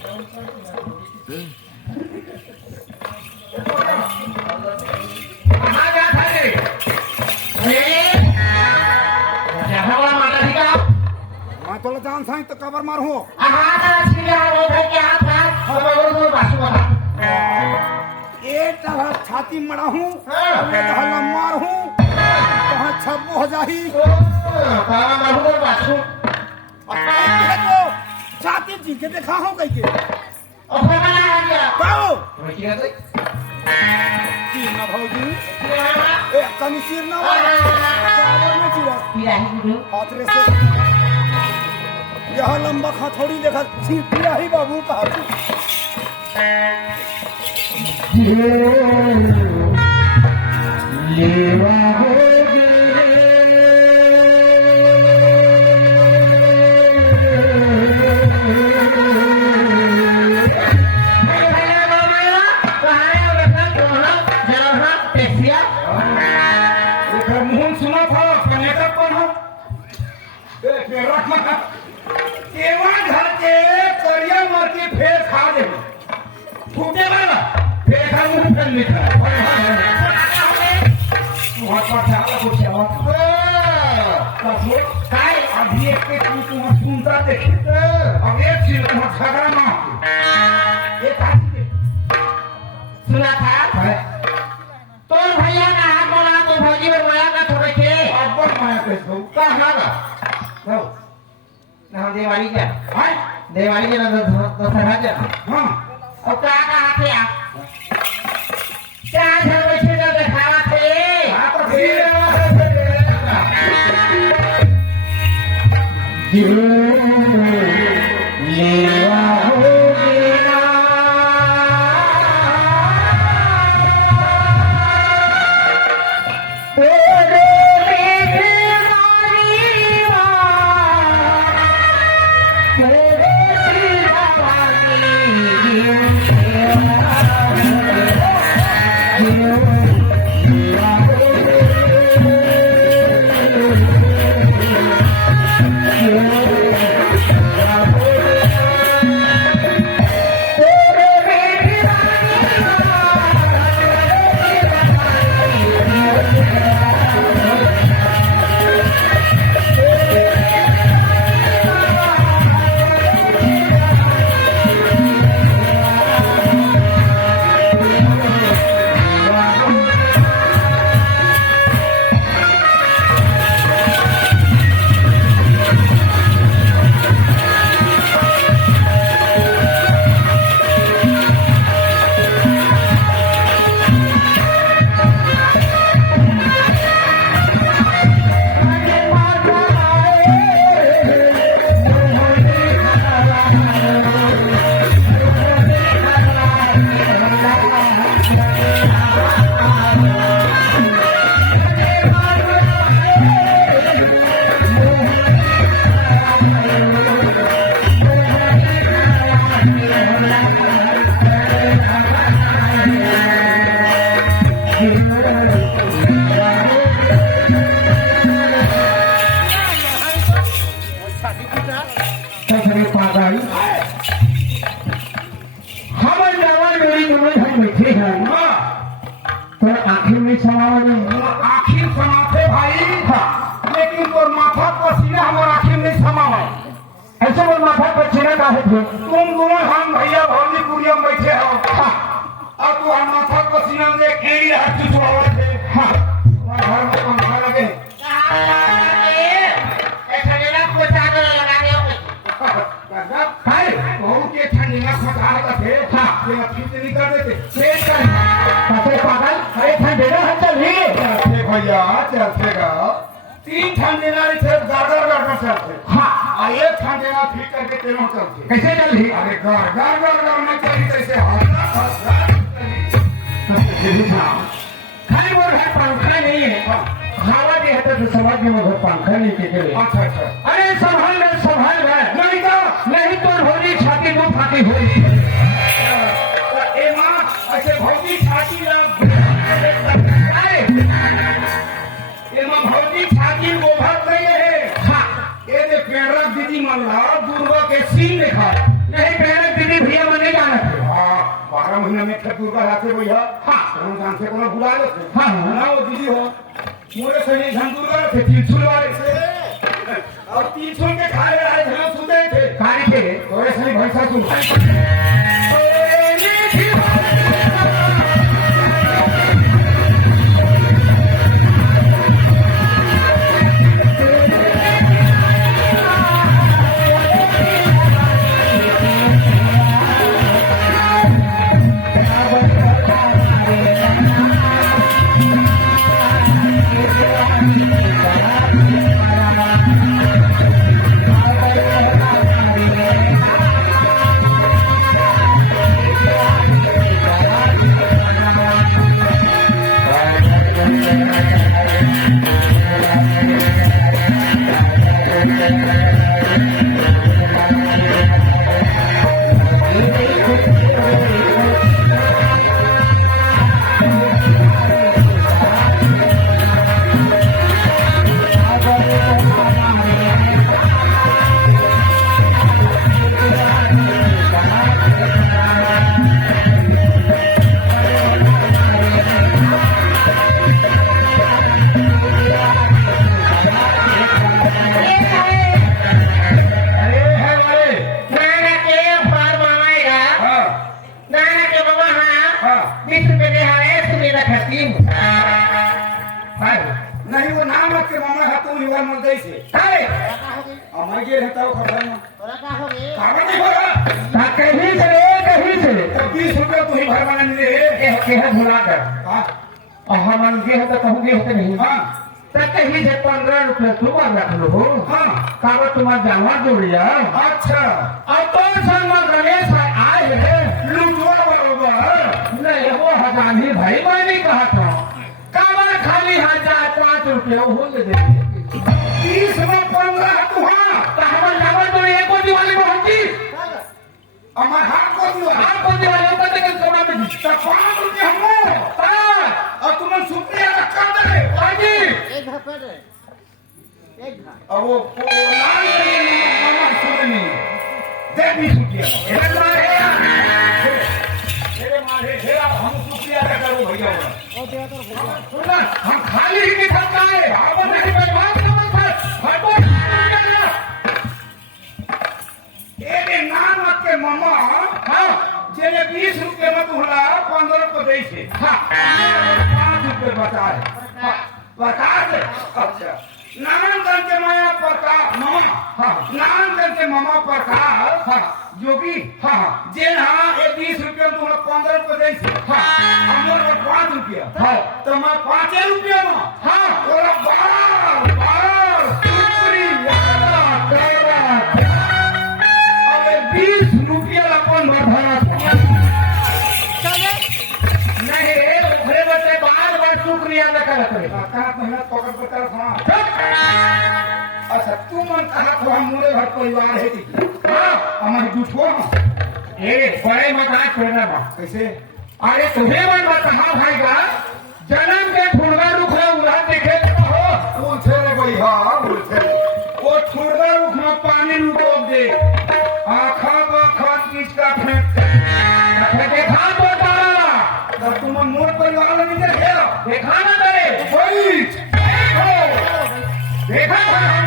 कहाँ जा था रे? क्या हुआ माता जी का? मैं तो जान साई तो कबर मार हूँ हाँ ना सीधा वो भाई क्या था? और वो बासु वाला। एक तरह छाती मरा हूँ मैं तो हल्ला मार हूँ कहाँ छब्बो हो जाही कहाँ मारू वो बासु? तो छाती जी के देखा हूँ कहीं के और फिर मैंने आ गया। कहो वो क्या था? चीर ना भाऊजी ए कमी चीर ना चावल में चीरा पीला ही गुरु। हाथरे से यह लंबा खा थोड़ी देखा चीर पिया ही बाबू कहा लेवा हो मुंह सुना था कनेक्टर कौन हो केवा घर के करिया मरती फेर खा दे फूटे वाला फेर खा मुंह फेर निकला वहां पर चाला कुछ चाला काय अभी एक के तू सुनता देखे अब एक चीज हम झगड़ा ना ये सुना था? तो भैया ना हाथ बोला तो भौजी में बोला का थोड़े के अब माया कैसे कहाँ ना ना दिवाली क्या? हां दिवाली के ना तो सहा जाना। हां और कहाँ थे आप? क्या घर बैठे का दिखावा थे? हां तो फिर लेवा हो गेला तेरे बेमारी तेरे आखिर में समावे आखिर समाते भाई लेकिन तोर माथा पसीना हमर आखिर में समावे ऐसे वो माथा पर चिरा का है तुम दोनों हम भैया भौजी गुड़िया बैठे हो और तू हम माथा पसीना में केड़ी हाथ चुचवावा थे घर में पंखा लगे बहुत के ठंडीना खटा थे ये खींच नहीं कर देते पेट का पागल अरे ठंडेरा हम चल ही चलते भैया चलतेगा 3 ठंडीना सिर्फ गागर गागर चलते हाँ आ एक ठंडीना ठीक करके तेरा चलते कैसे चल ही अरे गागर गागर में चली कैसे खाली वो घर पंखा नहीं है हवा भी है तो समाज में वो पंखा नहीं के लिए अच्छा अच्छा अरे संभाल नहीं तो होली छाती मुंह फाटी हुई ए मां ऐसे भौजी छाती लग ए मां भौजी छाती गोभर रही है हां ये दे पेड़ा दीदी मन ला दुर्गा के सीन देखा नहीं पहले दीदी भैया महीना में फिर दुर्गा राते भैया हाँ। हम जान से कोनो बुला लेते हाँ, हाँ। ना वो दीदी हो मोरे से नहीं धन दुर्गा थे तीन वाले से और तीन के खा रहे थे सुते थे कारी के मोरे से भैंसा तू नहीं वो नाम रख के मामा है तुम युवा मर गई से अरे अमर के रहता हो खबर में कागज नहीं होगा कहीं से तब 20 रुपया तू ही भरवाना नहीं दे के है भुला कर हां और हम ये तो कहूंगे तो नहीं हां तो कहीं से 15 रुपया तुम रख लो हो हां कागज तुम्हारा जमा जोड़िया अच्छा अब तो सलमान रमेश आए है लूटवा बरोबर नहीं वो हजानी भाई मैंने कहा था कागज खाली 5 रुपया हो दे 30 में 15 तू हां कागज जमा तो एको दिवाली में होती अमर हाथ को दिया आप को दिवाली को देकर सोना में तो 5 रुपया हमको और तुमने शुक्रिया रखा दे हाजी अब वो लाल मामा सुननी दे 20 रुपया मेरे हेरा हम शुक्रिया अदा करो भैया सुना हम खाली ही नहीं सकता है आप नहीं बर्बाद करना था हटो एक नाम के मामा हाँ जेने 20 रुपये में तुहरा 15 को दे छे हाँ 5 रुपये बचा है हाँ बता दे अच्छा नारायणगंज के माया प्रकाश मामा हाँ नारायणगंज के मामा प्रकाश हाँ जोगी हाँ जेन हाँ ये 20 रुपये में तुहरा 15 को दे छे हाँ हमर को 5 रुपया हाँ तो मैं 5 रुपया में हाँ तोरा 12 अब 20 रुपया अपन भरा नहीं उभरे बच्चे बार शुक्रिया न करत रहे कहाँ मेहनत पकड़ पकड़ था अच्छा तू मन कहा तो हम मोरे घर परिवार है थी हाँ हमारी जुठो ए बड़े मजाक करना बा कैसे अरे तुम्हें मन बता भाई का जन्म के ठुड़गा रुख है उड़ा देखे तो हो पूछे रे भाई हाँ पूछे वो ठुड़गा रुख में पानी में डूब दे आँखा बाखा कीच का फेंक देखा तो तारा तब तुम मोर परिवार में नहीं देखा देखा ना करे बैठ देखा